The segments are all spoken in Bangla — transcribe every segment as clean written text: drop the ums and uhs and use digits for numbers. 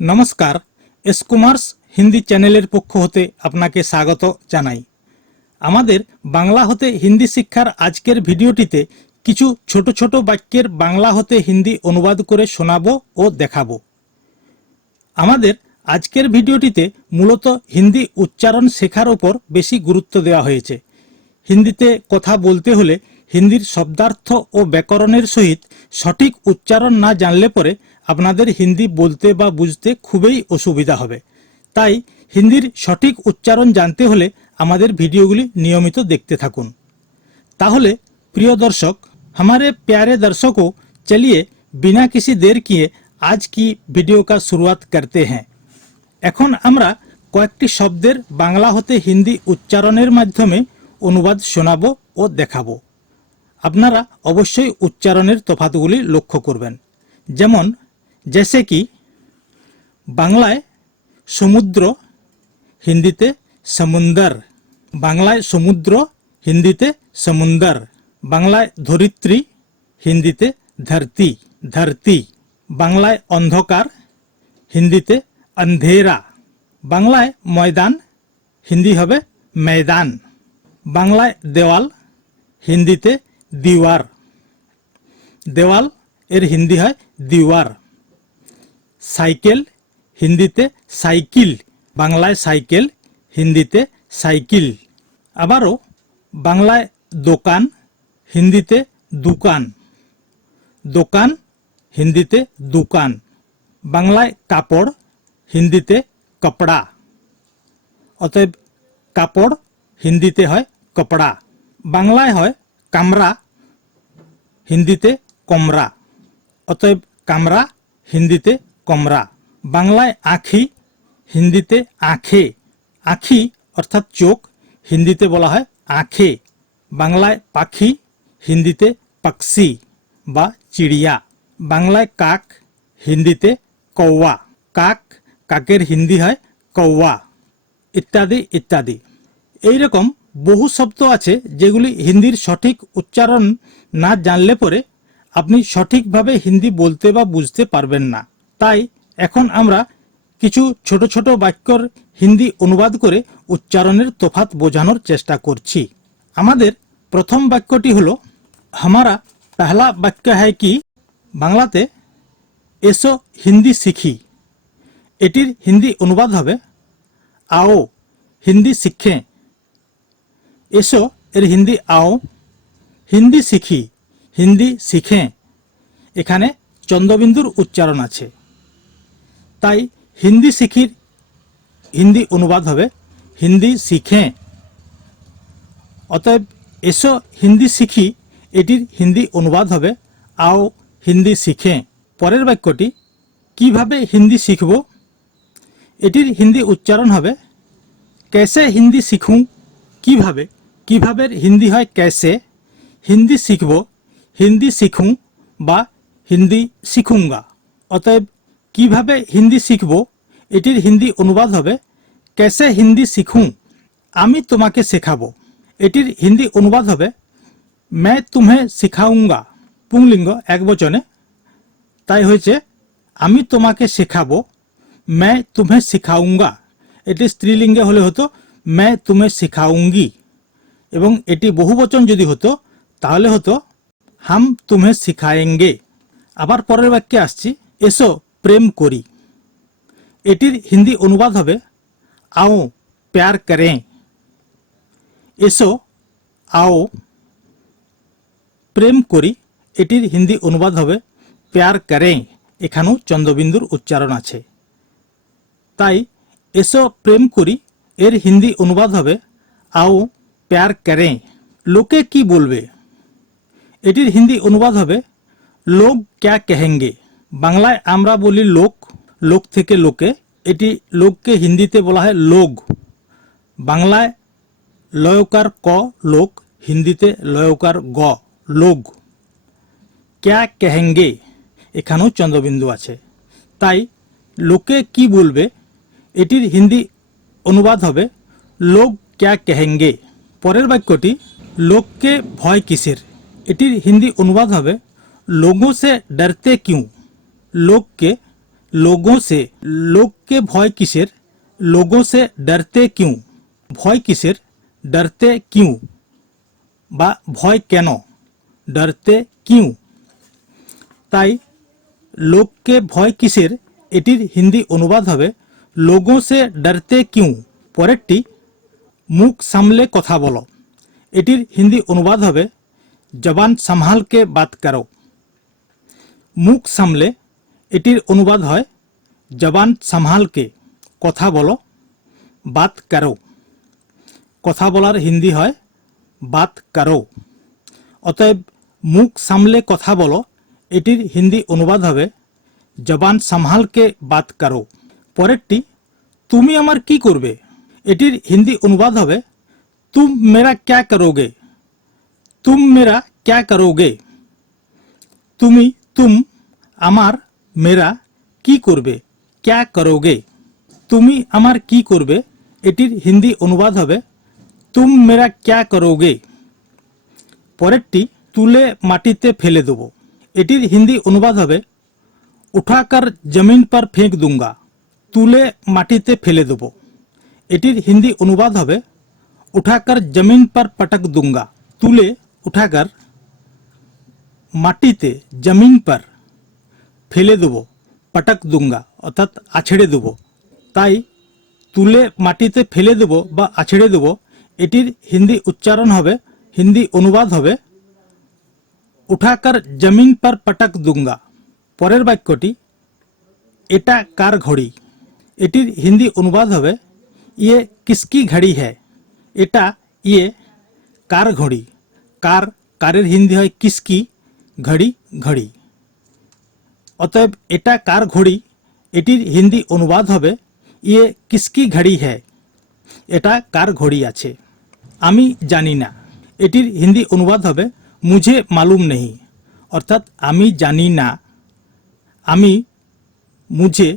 নমস্কার, এস কুমার্স হিন্দি চ্যানেলের পক্ষ হতে আপনাকে স্বাগত জানাই। আমাদের বাংলা হতে হিন্দি শিক্ষার আজকের ভিডিওটিতে কিছু ছোট ছোট বাক্যের বাংলা হতে হিন্দি অনুবাদ করে শোনাবো ও দেখাবো। আমাদের আজকের ভিডিওটিতে মূলত হিন্দি উচ্চারণ শেখার উপর বেশি গুরুত্ব দেওয়া হয়েছে। হিন্দিতে কথা বলতে হলে হিন্দির শব্দার্থ ও ব্যাকরণের সহিত সঠিক উচ্চারণ না জানলে পরে আপনাদের হিন্দি বলতে বা বুঝতে খুবই অসুবিধা হবে। তাই হিন্দির সঠিক উচ্চারণ জানতে হলে আমাদের ভিডিওগুলি নিয়মিত দেখতে থাকুন। তাহলে प्रिय दर्शक, हमारे प्यारे दर्शकों, चलिए बिना किसी देर किए आज की वीडियो का शुरुआत करते हैं। এখন আমরা কয়েকটি শব্দের বাংলা হতে হিন্দি উচ্চারণের মাধ্যমে অনুবাদ শোনাবো ও দেখাবো। আপনারা অবশ্যই উচ্চারণের তফাতগুলি লক্ষ্য করবেন। যেমন जैसे कि বাংলায় সমুদ্র, হিন্দিতে সমুন্দর। বাংলায় সমুদ্র, হিন্দিতে সমুন্দর। বাংলায় ধরিত্রী, হিন্দিতে ধরতি ধরতি। বাংলায় অন্ধকার, হিন্দিতে अंधेरा। বাংলায় ময়দান, হিন্দি হবে मैदान। বাংলায় দেওয়াল, হিন্দিতে दीवार। দেওয়াল এর হিন্দি হয় दीवार। সাইকেল, হিন্দিতে সাইকেল। বাংলায় সাইকেল, হিন্দিতে সাইকেল। আবারও বাংলায় দোকান, হিন্দিতে দুকান। দোকান, হিন্দিতে দুকান। বাংলায় কাপড়, হিন্দিতে কপড়া। অতএব কাপড় হিন্দিতে হয় কপড়া। বাংলায় হয় কামরা, হিন্দিতে কমরা। অতএব কামরা, হিন্দিতে কমরা। বাংলায় আঁখি, হিন্দিতে আঁখে। আঁখি অর্থাৎ চোখ, হিন্দিতে বলা হয় আঁখে। বাংলায় পাখি, হিন্দিতে পক্ষী বা চিড়িয়া। বাংলায় কাক, হিন্দিতে কৌয়া। কাক, কাকের হিন্দি হয় কৌয়া, ইত্যাদি ইত্যাদি। এই রকম বহু শব্দ আছে যেগুলি হিন্দির সঠিক উচ্চারণ না জানলে পরে আপনি সঠিকভাবে হিন্দি বলতে বা বুঝতে পারবেন না। তাই এখন আমরা কিছু ছোট ছোট বাক্যর হিন্দি অনুবাদ করে উচ্চারণের তফাৎ বোঝানোর চেষ্টা করছি। আমাদের প্রথম বাক্যটি হলো हमारा पहला वाक्य है कि বাংলাতে এসো হিন্দি শিখি। এটির হিন্দি অনুবাদ হবে आओ হিন্দি শিখেं। এসো এর হিন্দি आओ, হিন্দি শিখি হিন্দি শিখেं। এখানে চন্দ্রবিন্দুর উচ্চারণ আছে, তাই হিন্দি শিখির হিন্দি অনুবাদ হবে হিন্দি শিখেं। অতএব এসো হিন্দি শিখি এটির হিন্দি অনুবাদ হবে आओ হিন্দি শিখেं। পরের বাক্যটি কিভাবে হিন্দি শিখব, এটির হিন্দি উচ্চারণ হবে कैसे হিন্দি শিখুं। কিভাবে, কিভাবে হিন্দি হয় कैसे। হিন্দি শিখব, হিন্দি শিখুं বা হিন্দি শিখুঙ্গা। অতএব কিভাবে হিন্দি শিখব এটির হিন্দি অনুবাদ হবে कैसे হিন্দি শিখুं। আমি তোমাকে শেখাবো, এটির হিন্দি অনুবাদ হবে मैं तुम्हें सिखाऊंगा। পুংলিঙ্গ একবচনে, তাই হয়েছে আমি তোমাকে শেখাবো मैं तुम्हें सिखाऊंगा। এটি স্ত্রীলিঙ্গে হলে হতো मैं तुम्हें सिखाऊंगी, এবং এটি বহুবচন যদি হতো তাহলে হতো हम तुम्हें सिखाएंगे। আবার পরের বাক্যে আসছি, এসো প্রেম করি। এটির হিন্দি অনুবাদ হবে आओ प्यार करें। এসো आओ প্রেম করি, এটির হিন্দি অনুবাদ হবে प्यार करें। এখানেও চন্দ্রবিন্দুর উচ্চারণ আছে, তাই এসো প্রেম করি এর হিন্দি অনুবাদ হবে आओ प्यार करें। লোকে কি বলবে, এটির হিন্দি অনুবাদ হবে लोग क्या कहेंगे। বাংলায় আমরা বলি লোক, লোক থেকে লোকে। এটি লোককে হিন্দিতে বলা হয় লোগ। বাংলায় লয়কার ক লোক, হিন্দিতে লয়কার গ লোগ। क्या कहेंगे এখানেও চন্দ্রবিন্দু আছে, তাই লোকে কি বলবে এটির হিন্দি অনুবাদ হবে लोग क्या कहेंगे। পরের বাক্যটি লোককে ভয় কিসের, এটির হিন্দি অনুবাদ হবে लोगों से डरते क्यों। লোককে लोगों से, लोगকে ভয় কিসের, लोगों से डरते क्यों, ভয় কিসের, डरते क्यों বা ভয় কেন, डरते क्यों। তাই লোককে ভয় কিসের এটির হিন্দি অনুবাদ হবে लोगों से डरते क्यों। পরেরটি মুখ সামলে কথা বলো, এটির হিন্দি অনুবাদ হবে জবান সম্ভাল কে বাত করো। মুখ সামলে এটির অনুবাদ হয় জবান সম্ভাল কে কথা বলো, বাত করো। কথা বলার হিন্দি হয় বাত করো। অতএব মুখ সামলে কথা বলো এটির হিন্দি অনুবাদ হবে জবান সম্ভাল কে বাত করো। পরেরটি তুমি আমার কি করবে, এটির হিন্দি অনুবাদ হবে তুম মেরা ক্যা করোগে, তুম মেরা ক্যা করোগে। তুমি, তুম, আমার, মেরা, কি করবে, ক্যা করোগে। তুমি আমার কি করবে এটির হিন্দি অনুবাদ হবে তুম মেরা ক্যা করোগে। পরেরটি তুলে মাটিতে ফেলে দেব, এটির হিন্দি অনুবাদ হবে উঠাকর জমিন পর ফেঁক দুঙ্গা। তুলে মাটিতে ফেলে দেব, এটির হিন্দি অনুবাদ হবে উঠাকর জমিন পর পটক দুঙ্গা। তুলে, উঠাকর, মাটিতে, জমিন পর, ফেলে দেব, পটক দুঙ্গা অর্থাৎ আছড়ে দেব। তাই তুলে মাটিতে ফেলে দেব বা আছড়ে দেব এটির হিন্দি উচ্চারণ হবে, হিন্দি অনুবাদ হবে উঠাকর জমিন পর পটক দুঙ্গা। পরের বাক্যটি এটা কার ঘড়ি, এটির হিন্দি অনুবাদ হবে ইয়ে কিসকি ঘড়ি হ্যায়। এটা, ইয়ে, কার ঘড়ি, কার, কারের হিন্দি হয় কিসকি, ঘড়ি, ঘড়ি। অতএব এটা কার ঘড়ি এটির হিন্দি অনুবাদ হবে ইয়ে কিসকি ঘড়ি হ্যায়, এটা কার ঘড়ি আছে। আমি জানি না, এটির হিন্দি অনুবাদ হবে মুঝে মালুম নেই, অর্থাৎ আমি জানি না। আমি, মুঝে,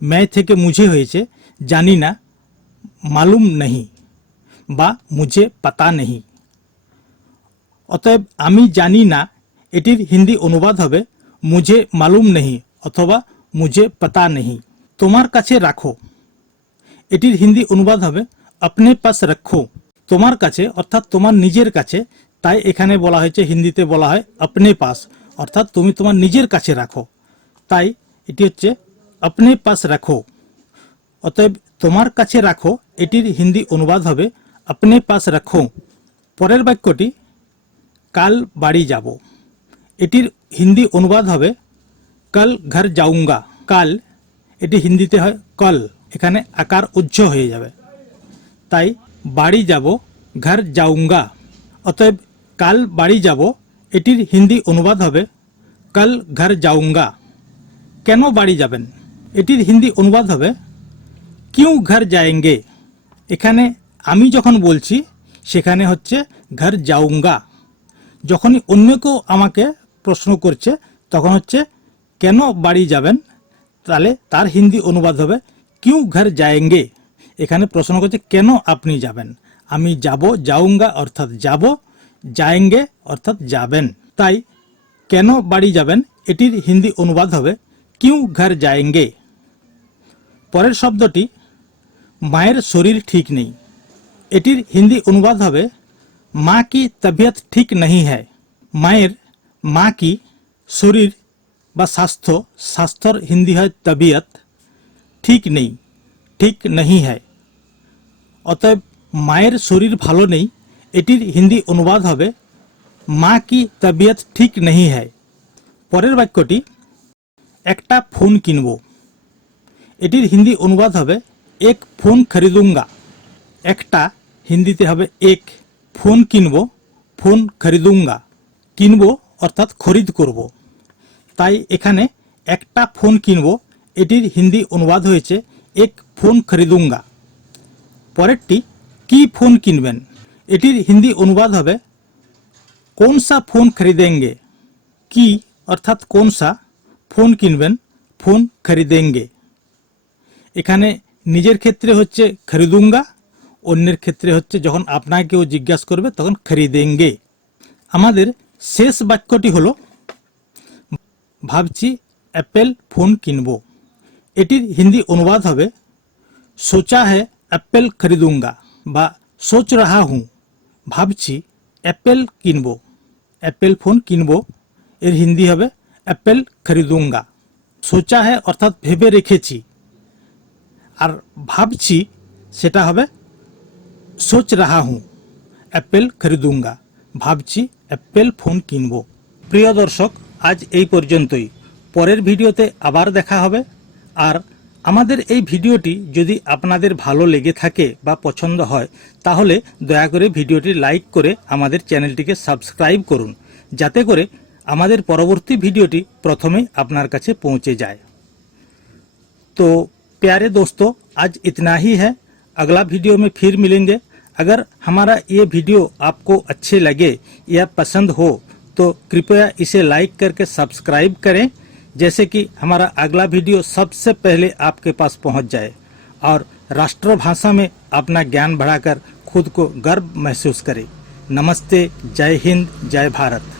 मैं থেকে মুঝে হয়েছে, জানি না, মালুম নেই বা মুঝে পাতা নেই। অতএব আমি জানি না এটির হিন্দি অনুবাদ হবে মুঝে মালুম নেই অথবা মুঝে পাতা নেই। তোমার কাছে রাখো, এটির হিন্দি অনুবাদ হবে अपने पास रखो। তোমার কাছে অর্থাৎ তোমার নিজের কাছে, তাই এখানে বলা হয়েছে, হিন্দিতে বলা হয় अपने पास, অর্থাৎ তুমি তোমার নিজের কাছে রাখো। তাই এটি হচ্ছে अपने पास रखो। অতএব তোমার কাছে রাখো এটির হিন্দি অনুবাদ হবে अपने पास रखो। পরের বাক্যটি কাল বাড়ি যাব, এটির হিন্দি অনুবাদ হবে कल घर जाऊंगा। কাল, এটি হিন্দিতে হয় কল, এখানে আকার উজ্জ হয়ে যাবে। তাই বাড়ি যাব, ঘর যাউঙ্গা। অতএব কাল বাড়ি যাব এটির হিন্দি অনুবাদ হবে কাল ঘর যাউঙ্গা। কেন বাড়ি যাবেন, এটির হিন্দি অনুবাদ হবে কিউ ঘর যায়েঙ্গে। এখানে আমি যখন বলছি সেখানে হচ্ছে ঘর যাউঙ্গা। যখনই অন্য কেউ আমাকে প্রশ্ন করছে তখন হচ্ছে কেন বাড়ি যাবেন, তাহলে তার হিন্দি অনুবাদ হবে কিউ ঘর যায়েঙ্গে। এখানে প্রশ্ন করছে কেন আপনি যাবেন। আমি যাব, যাউঙ্গা অর্থাৎ যাব, যায়েঙ্গে অর্থাৎ যাবেন। তাই কেন বাড়ি যাবেন এটির হিন্দি অনুবাদ হবে কিউ ঘর যায়েঙ্গে। পরের শব্দটি মায়ের শরীর ঠিক নেই, এটির হিন্দি অনুবাদ হবে মা কি তবিয়ত ঠিক नहीं है। মায়ের, মা কি, শরীর বা স্বাস্থ্য, স্বাস্থ্যর হিন্দি হয় তবিয়ত, ঠিক নেই, ঠিক नहीं है। অতএব মায়ের শরীর ভালো নেই এটির হিন্দি অনুবাদ হবে মা কি তবিয়ত ঠিক नहीं है। পরের বাক্যটি একটা ফোন কিনব, এটির হিন্দি অনুবাদ হবে এক ফোন খরিদুঙ্গা। একটা, হিন্দিতে হবে এক, ফোন কিনব, ফোন খরিদুঙ্গা। কিনব অর্থাৎ খরিদ করব। তাই এখানে একটা ফোন কিনব এটির হিন্দি অনুবাদ হয়েছে এক ফোন খরিদুঙ্গা। পরেরটি কি ফোন কিনবেন, এটির হিন্দি অনুবাদ হবে কোন সা ফোন খরিদেঙ্গে। কি অর্থাৎ কোন সা, ফোন কিনবেন, ফোন খরিদেঙ্গে। এখানে নিজের ক্ষেত্রে হচ্ছে খরিদুঙ্গা, অন্যের ক্ষেত্রে হচ্ছে যখন আপনাকে কেউ জিজ্ঞাসা করবে তখন খরিদেঙ্গে। আমাদের শেষ বাক্যটি হলো ভাবছি অ্যাপেল ফোন কিনব, এটির হিন্দি অনুবাদ হবে সোচা है অ্যাপেল খরিদুঙ্গা বা সোচ রাহা হুঁ ভাবছি অ্যাপেল কিনবো, অ্যাপেল ফোন কিনবো। এর হিন্দি হবে অ্যাপেল খরিদুঙ্গা। সোচা है অর্থাৎ ভেবে রেখেছি, আর ভাবছি সেটা হবে সোচ রাহা হুঁ অ্যাপেল খরিদুঙ্গা, ভাবছি অ্যাপেল ফোন কিনবো। প্রিয় দর্শক, আজ এই পর্যন্তই। পরের ভিডিওতে আবার দেখা হবে। আর আমাদের এই ভিডিওটি যদি আপনাদের ভালো লেগে থাকে বা পছন্দ হয় তাহলে দয়া করে ভিডিওটি লাইক করে আমাদের চ্যানেলটিকে সাবস্ক্রাইব করুন, যাতে করে আমাদের পরবর্তী ভিডিওটি প্রথমেই আপনার কাছে পৌঁছে যায়। तो प्यारे दोस्तों, आज इतना ही है। अगला वीडियो में फिर मिलेंगे। अगर हमारा ये वीडियो आपको अच्छे लगे या पसंद हो तो कृपया इसे लाइक करके सब्सक्राइब करें, जैसे कि हमारा अगला वीडियो सबसे पहले आपके पास पहुंच जाए और राष्ट्रभाषा में अपना ज्ञान बढ़ाकर खुद को गर्व महसूस करें। नमस्ते, जय हिंद, जय भारत।